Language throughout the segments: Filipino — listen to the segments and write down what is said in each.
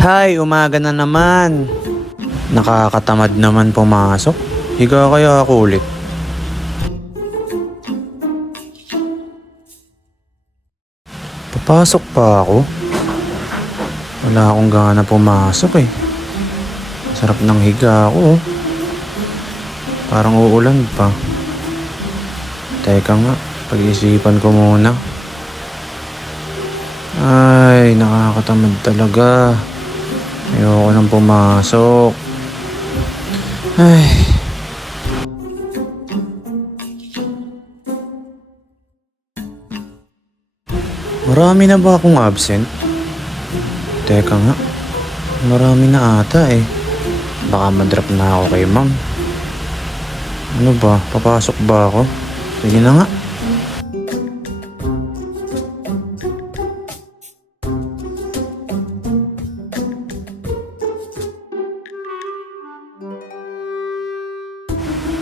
Hay, umaga na naman. Nakakatamad naman pumasok. Higa kaya ako ulit. Papasok pa ako? Wala akong gana pumasok eh. Sarap ng higa ako oh. Parang uulan pa. Teka nga, pag-isipan ko muna. Ay, nakakatamad talaga. Ayoko nang pumasok. Ay. Marami na ba akong absent? Teka nga. Marami na ata eh. Baka madrop na ako kay ma'am. Ano ba? Papasok ba ako? Sige na nga.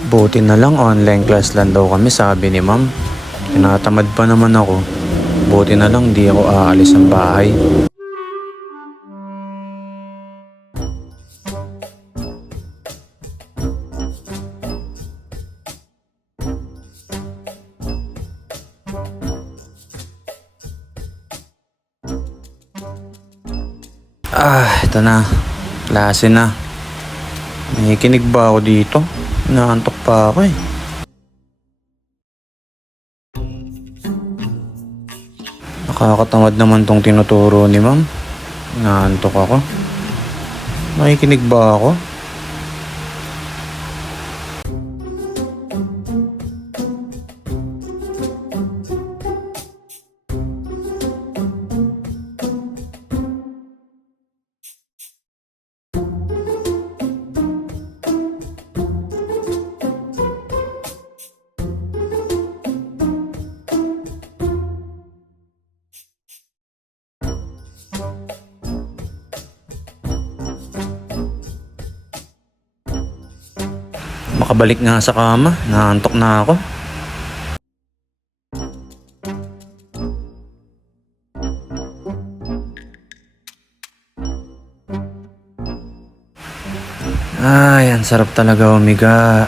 Buti na lang online class lang daw kami, sabi ni ma'am. Tinatamad pa naman ako. Buti na lang di ako aalis ng bahay. Ito na. Klase na. Nakikinig ba ako dito? Inaantok pa ako eh. Nakakatamad naman tong tinuturo ni ma'am. Inaantok ako. Nakikinig ba ako? Makabalik nga sa kama, naantok na ako. Ay, ang sarap talaga umiga.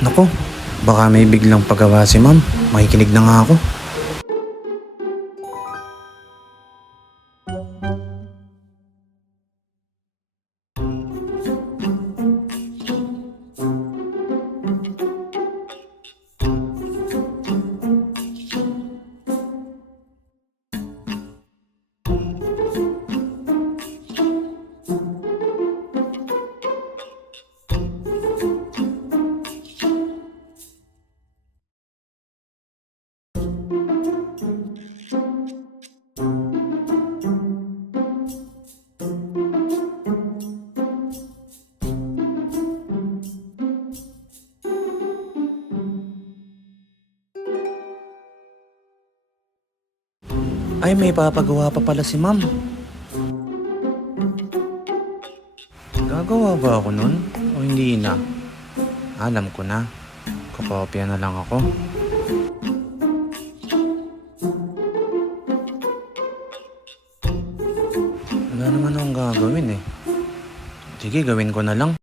Naku, baka may biglang pagawa si ma'am. Makikinig na nga ako. Ay, may papagawa pa pala si ma'am. Gagawa ba ako nun? O hindi na? Alam ko na. Kakopya na lang ako. Wala naman akong gagawin eh. Sige, gawin ko na lang.